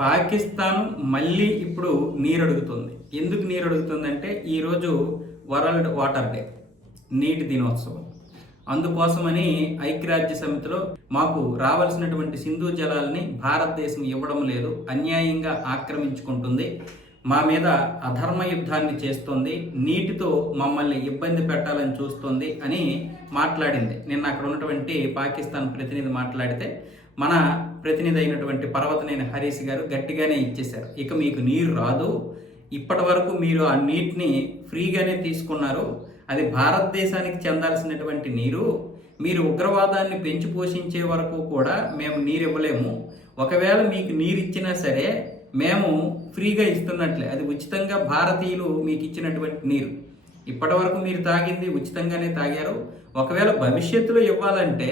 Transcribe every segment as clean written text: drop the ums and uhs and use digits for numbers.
పాకిస్తాన్ మళ్ళీ ఇప్పుడు నీరు అడుగుతుంది. ఎందుకు నీరు అడుగుతుందంటే ఈరోజు వరల్డ్ వాటర్ డే, నీటి దినోత్సవం. అందుకోసమని ఐక్యరాజ్య సమితిలో మాకు రావాల్సినటువంటి సింధు జలాలని భారతదేశం ఇవ్వడం లేదు, అన్యాయంగా ఆక్రమించుకుంటుంది, మా మీద అధర్మ యుద్ధాన్ని చేస్తుంది, నీటితో మమ్మల్ని ఇబ్బంది పెట్టాలని చూస్తుంది అని మాట్లాడింది. నిన్న అక్కడ ఉన్నటువంటి పాకిస్తాన్ ప్రతినిధి మాట్లాడితే మన ప్రతినిధి అయినటువంటి పర్వతనేని హరీష్ గారు గట్టిగానే ఇచ్చేశారు. ఇక మీకు నీరు రాదు, ఇప్పటి వరకు మీరు ఆ నీటిని ఫ్రీగానే తీసుకున్నారు, అది భారతదేశానికి చెందాల్సినటువంటి నీరు, మీరు ఉగ్రవాదాన్ని పెంచి పోషించే వరకు కూడా మేము నీరు ఇవ్వలేము, ఒకవేళ మీకు నీరు ఇచ్చినా సరే మేము ఫ్రీగా ఇస్తున్నట్లే, అది ఉచితంగా భారతీయులు మీకు ఇచ్చినటువంటి నీరు, ఇప్పటి వరకు మీరు తాగింది ఉచితంగానే తాగారు, ఒకవేళ భవిష్యత్తులో ఇవ్వాలంటే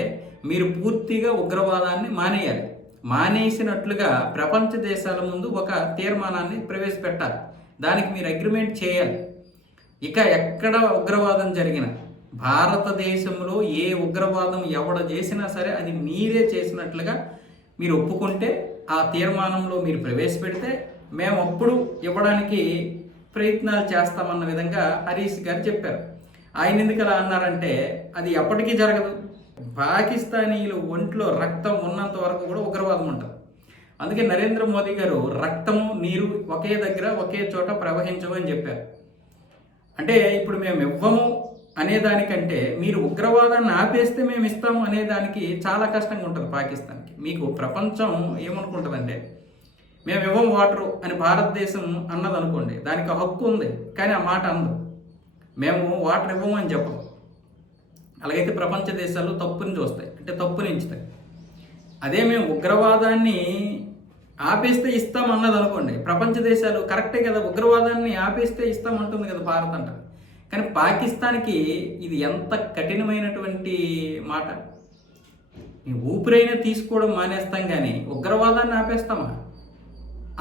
మీరు పూర్తిగా ఉగ్రవాదాన్ని మానేయాలి, మానేసినట్లుగా ప్రపంచ దేశాల ముందు ఒక తీర్మానాన్ని ప్రవేశపెట్టాలి, దానికి మీరు అగ్రిమెంట్ చేయాలి. ఇక ఎక్కడ ఉగ్రవాదం జరిగినా భారతదేశంలో ఏ ఉగ్రవాదం ఎవడ చేసినా సరే అది మీరే చేసినట్లుగా మీరు ఒప్పుకుంటే ఆ తీర్మానంలో మీరు ప్రవేశపెడితే మేము అప్పుడు ఇవ్వడానికి ప్రయత్నాలు చేస్తామన్న విధంగా హరీష్ గారు చెప్పారు. ఆయన ఎందుకు అలా అన్నారంటే అది ఎప్పటికీ జరగదు, పాకిస్తానీలు ఒంట్లో రక్తం ఉన్నంత వరకు కూడా ఉగ్రవాదం ఉంటుంది. అందుకే నరేంద్ర మోదీ గారు రక్తము నీరు ఒకే దగ్గర ఒకే చోట ప్రవహించమని చెప్పారు. అంటే ఇప్పుడు మేము ఇవ్వము అనేదానికంటే మీరు ఉగ్రవాదాన్ని ఆపేస్తే మేము ఇస్తాము అనేదానికి చాలా కష్టంగా ఉంటుంది పాకిస్తాన్కి. మీకు ప్రపంచం ఏమనుకుంటుందంటే మేము ఇవ్వము వాటరు అని భారతదేశం అన్నది అనుకోండి, దానికి హక్కు ఉంది, కానీ ఆ మాట అందదు, మేము వాటర్ ఇవ్వము అని చెప్పము. అలాగైతే ప్రపంచ దేశాలు తప్పుని చూస్తాయి, అంటే తప్పుని ఎంచుతాయి. అదే మేము ఉగ్రవాదాన్ని ఆపేస్తే ఇస్తాం అన్నది అనుకోండి, ప్రపంచ దేశాలు కరెక్టే కదా, ఉగ్రవాదాన్ని ఆపేస్తే ఇస్తామంటుంది కదా భారత్ అంటారు. కానీ పాకిస్తాన్కి ఇది ఎంత కఠినమైనటువంటి మాట, ఊపిరైనా తీసుకోవడం మానేస్తాం కానీ ఉగ్రవాదాన్ని ఆపేస్తామా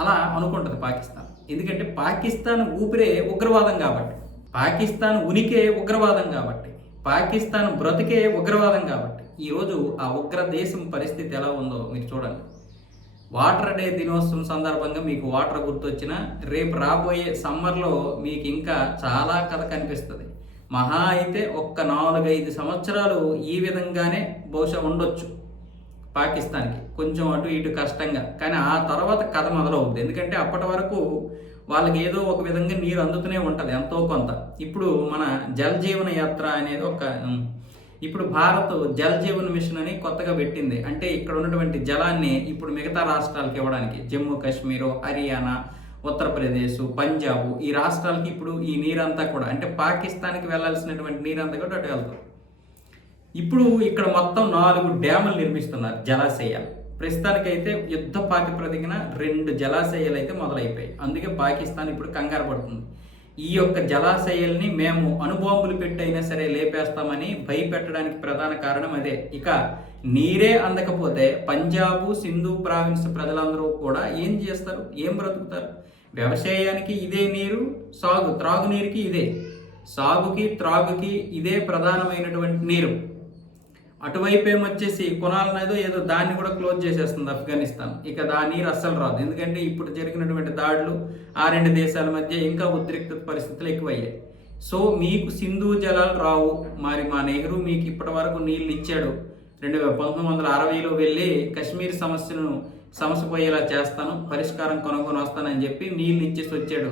అలా అనుకుంటుంది పాకిస్తాన్. ఎందుకంటే పాకిస్తాన్ ఊపిరే ఉగ్రవాదం కాబట్టి, పాకిస్తాన్ ఉనికే ఉగ్రవాదం కాబట్టి, పాకిస్తాన్ బ్రతికే ఉగ్రవాదం కాబట్టి ఈరోజు ఆ ఉగ్ర దేశం పరిస్థితి ఎలా ఉందో మీరు చూడండి. వాటర్ డే దినోత్సవం సందర్భంగా మీకు వాటర్ గుర్తొచ్చినా రేపు రాబోయే సమ్మర్లో మీకు ఇంకా చాలా కథ కనిపిస్తుంది. మహా అయితే ఒక్క 4-5 సంవత్సరాలు ఈ విధంగానే బహుశా ఉండొచ్చు పాకిస్తాన్కి, కొంచెం అటు ఇటు కష్టంగా, కానీ ఆ తర్వాత కథ మొదలవుద్ది. ఎందుకంటే అప్పటి వరకు వాళ్ళకి ఏదో ఒక విధంగా నీరు అందుతూనే ఉంటుంది ఎంతో కొంత. ఇప్పుడు మన జల్ జీవన యాత్ర అనేది ఇప్పుడు భారత్ జల్ జీవన్ మిషన్ అని కొత్తగా పెట్టింది. అంటే ఇక్కడ ఉన్నటువంటి జలాన్ని ఇప్పుడు మిగతా రాష్ట్రాలకు ఇవ్వడానికి, జమ్మూ కాశ్మీరు, హర్యానా, ఉత్తరప్రదేశ్, పంజాబ్ ఈ రాష్ట్రాలకి ఇప్పుడు ఈ నీరంతా కూడా, అంటే పాకిస్తాన్కి వెళ్ళాల్సినటువంటి నీరంతా కూడా అటు వెళ్తుంది. ఇప్పుడు ఇక్కడ మొత్తం 4 డ్యాములు నిర్మిస్తున్నారు, జలాశయాలు. ప్రస్తుతానికైతే యుద్ధ ప్రాతిపదికన 2 జలాశయాలు అయితే మొదలైపోయాయి. అందుకే పాకిస్తాన్ ఇప్పుడు కంగారు పడుతుంది. ఈ యొక్క జలాశయాల్ని మేము అణుబాంబులు పెట్టైనా సరే లేపేస్తామని భయపెట్టడానికి ప్రధాన కారణం అదే. ఇక నీరే అందకపోతే పంజాబ్, సింధు ప్రావిన్స్ ప్రజలందరూ కూడా ఏం చేస్తారు, ఏం బ్రతుకుతారు? వ్యవసాయానికి ఇదే నీరు, త్రాగునీరుకి ఇదే, సాగుకి త్రాగుకి ఇదే ప్రధానమైనటువంటి నీరు. అటువైపు ఏమొచ్చేసి కొనాలనేదో ఏదో దాన్ని కూడా క్లోజ్ చేసేస్తుంది ఆఫ్ఘనిస్తాన్. ఇక ఆ నీరు అస్సలు రాదు, ఎందుకంటే ఇప్పుడు జరిగినటువంటి దాడులు ఆ 2 దేశాల మధ్య ఇంకా ఉద్రిక్తత పరిస్థితులు ఎక్కువయ్యాయి. సో మీకు సింధు జలాలు రావు. మరి మా నెహ్రూ మీకు ఇప్పటి వరకు నీళ్ళు ఇచ్చాడు, 1960లో వెళ్ళి కశ్మీర్ సమస్య పోయేలా చేస్తాను, పరిష్కారం కొనుక్కొని వస్తానని చెప్పి నీళ్ళు ఇచ్చేసి వచ్చాడు.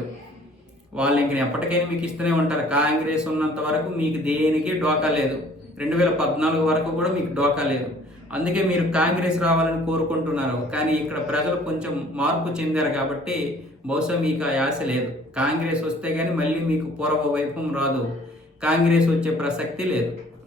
వాళ్ళు ఇంక ఎప్పటికైనా మీకు ఇస్తూనే ఉంటారు. కాంగ్రెస్ ఉన్నంత వరకు మీకు దేనికి డోకా లేదు, 2014 వరకు కూడా మీకు డోకా లేదు. అందుకే మీరు కాంగ్రెస్ రావాలని కోరుకుంటున్నారు. కానీ ఇక్కడ ప్రజలు కొంచెం మార్పు చెందారు కాబట్టి బహుశా మీకు ఆ ఆశ లేదు. కాంగ్రెస్ వస్తే కానీ మళ్ళీ మీకు పూర్వ వైభవం రాదు, కాంగ్రెస్ వచ్చే ప్రసక్తి లేదు.